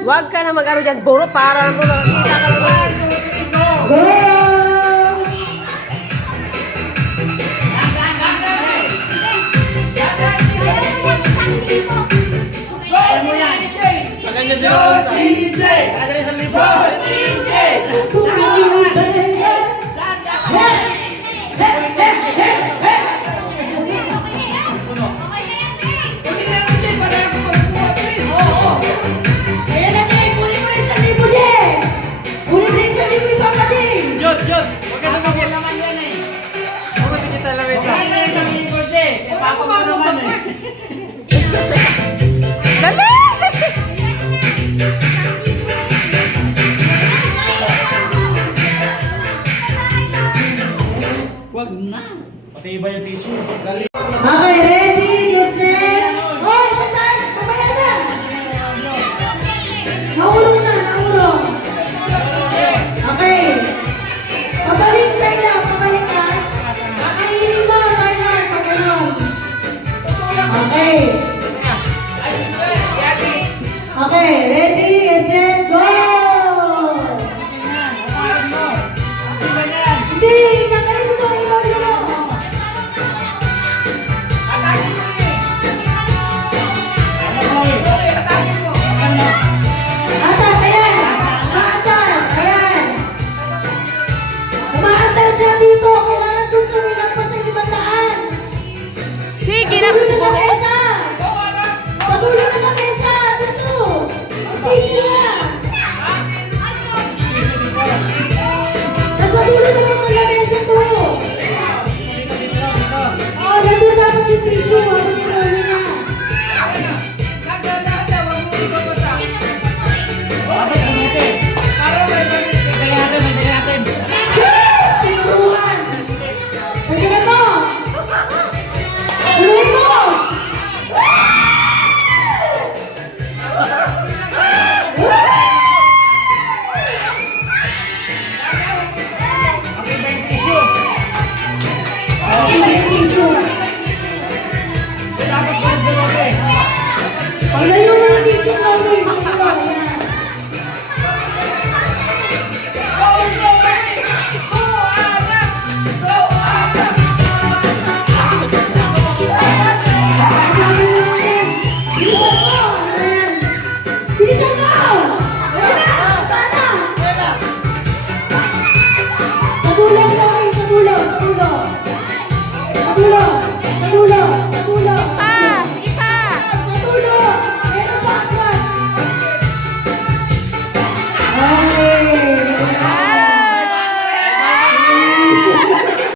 Huwag ka na mag-ano dyan, buro, para mo nakita ka naman. Go! Sa kanya din ako. CJ! Adres ang libo! CJ! Wag na. Pati iba yung tissue. Okay, ready, get set. Oy, tandaan, mamaya na. Naulong na, naulong. Okay. Pabalik tayo, pabalik ka. Kakainin mo, tayo, pag ganon. Okay. Okay, ready, get set, go! Hindi, kakainin mo, ilawin mo. Atas, ayan. Umaatas, ayan. Umaatas siya dito. Kailangan gusto mo ilagpas ng 500. Sige, Sa dulo ng lamesa. Sa dulo ng lamesa. Dito. Hindi siya. Nasa dulo naman ng lamesa to. Oh, nandun dapat yung tissue. Ano yung rolo niya?